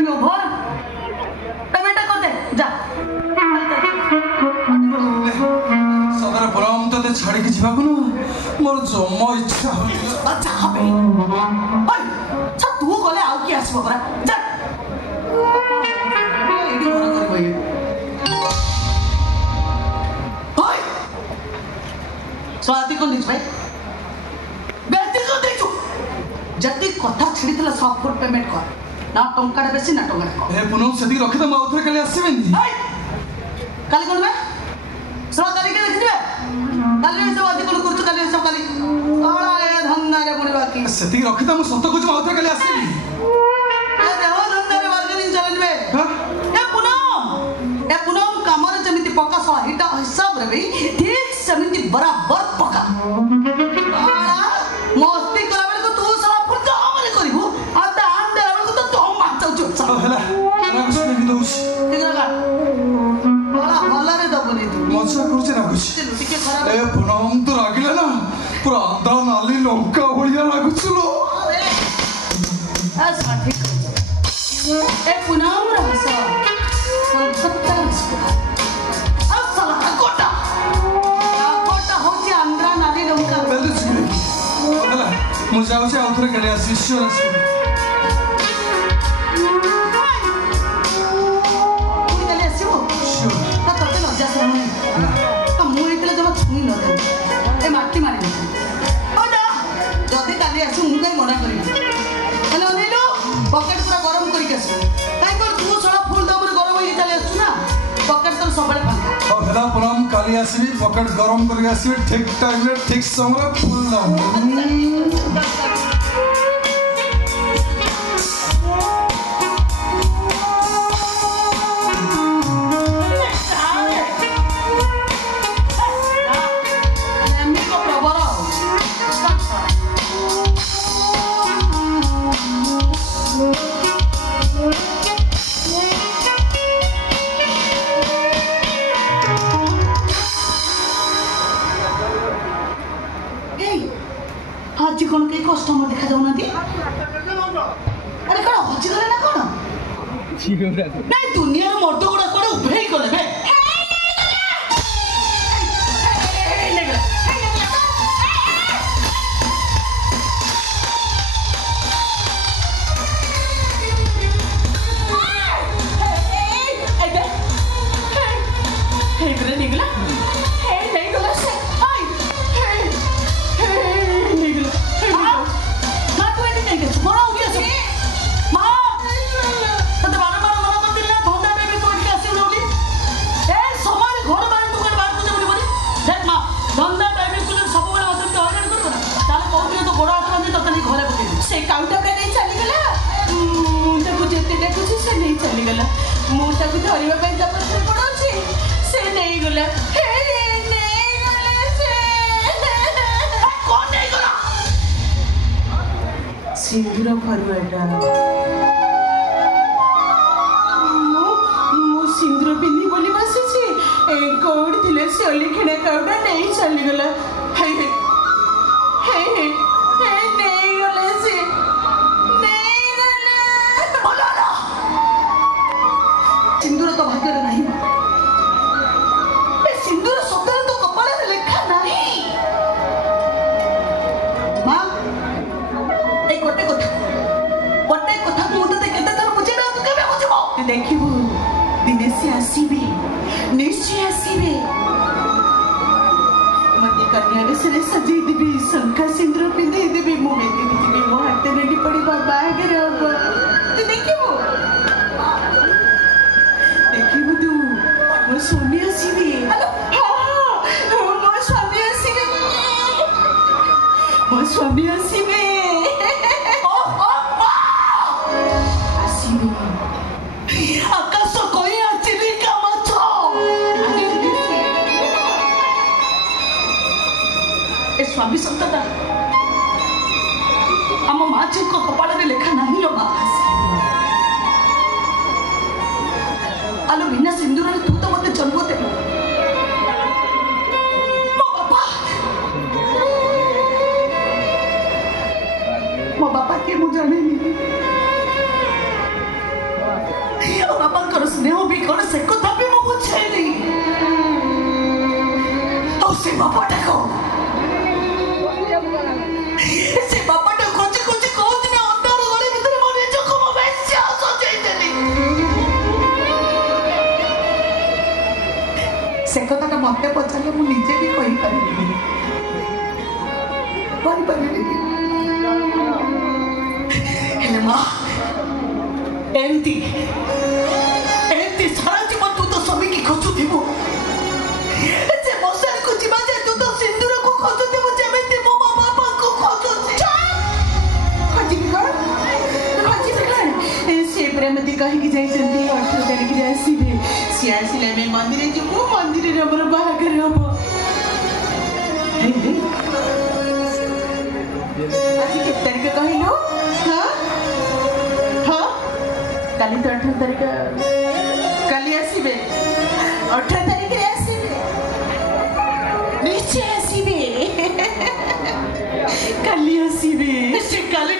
Time over payment कर दे जा सदर बराम तते छाड़ी के जीवा को ना मोर जम्मा इच्छा हो अच्छा हबे ओय छ तू गले आउ की आसीबो परा जा एडी घर कर कोई ओय स्वाति को दिस भाई बेटी को देचु जति कथा छिड़ीतला सब फुट पेमेंट कर ना टंका बेसी ना टंका को ए पुनः सदी रखि त म उधर कले आसीबेनी ओय काली कोन बे सो काली के देखिबे काली सब आदि कोन करछु काली सब काली साला ए धंधा रे बुणी बाकी सदी रखि त म सत कुछ म उधर कले आसीबी ए देहो धंधा रे बार्गेनिंग चलनबे ए पुनम कामर जमिति पक्का सहिता हिसाब रे बे ठीक समिति बराबर पक्का आला मस्ती करा बेले को तू साला फुल जामले करिबू आ दान देला बेले को तो हम मारता छु हला ना कुछ नहीं दोस ठीक लगा वाला वाला रे दबनी तू मजा करछे ना कुछ टिके खराब ए पुनम तो रागिले ना पूरा आधा नाली लंका बढ़िया लागुछलो ऐसा ठीक ए पुनम रहस सत्तर अब साला कोटा होची आंध्रा नाली लंका बेलु छिले हला मु जाउछे आउथरे कले आसी ईश्वर आसी पकेट पूरा गरम करके आसो काई कर तू सळा फुल दम रे गरम होई चले आसु ना पकेट तो सबले फांका ओ हेला पुनम काली आसीबी पकेट गरम करके आसीबी ठीक टाइम रे ठीक समय फुल दम आज कौन कई कस्टमर देखा जाऊना अरे कौन हजी गले ना कौन नहीं दुनिया मर्द गुड़ा कौन उभे गले बे सिंदूर फरुआटा सिंदूर पिंधि बोली बसी कौड़ी थे से अली खेड़ा काउटा नहीं चली गला नहीं गले से नहीं गले सिंदूर तो भाग्य नहीं सिंदूर सतरे तो कपाल लेखा नहीं माँ गोटे कथा मुझे केते तर बुझे ना तू केबे बुझबो देखिबू दिने से आसीबे निश्चय आसीबे मते कन्या बेसरे सजी देबी शंखा सिंदूर पिंदे देबी मो मेदी देबी मो हाथे नेडी पड़ी बाबा आगे रे बाबा तू देखिबू तू मो स्वामी आसीबे हेलो हां मो स्वामी आसीबे ¿Acaso coía chilica macho? Es स्वामी संतता आम माँ जी को कपाल में लेखा नहीं लो माँ आलो बिना सिंदूर तू तो मत जन्म दे मो बापा के मुझे जाने नहीं से बापाटा को से बापाटा खोजी खोजी कोच ने अंधार गली भीतर मारे जो को बेस्या सोचै देली से कथा मते पचाले मु निजे भी कहि परिबे हेले मां एंती सारा जीवन तू तो स्वामी की खोजु थिबो से मौसर को जीवा जाए तू तो सिंदूर को खोजु थिबो जेमेते मो मां बापा को खोजु खोजी से प्रेमती कहि कि जाई चंदी 18 तारिख रे आसीबे से आसीले में मंदिर जीवो मंदिर रे हमर बाहागर हबो आज के तारीख कहिलो हां काली तो 18 तारीख काली आसीबे 18 तारीख रे आसीबे निश्चय आसीबे काली आसीबे से काली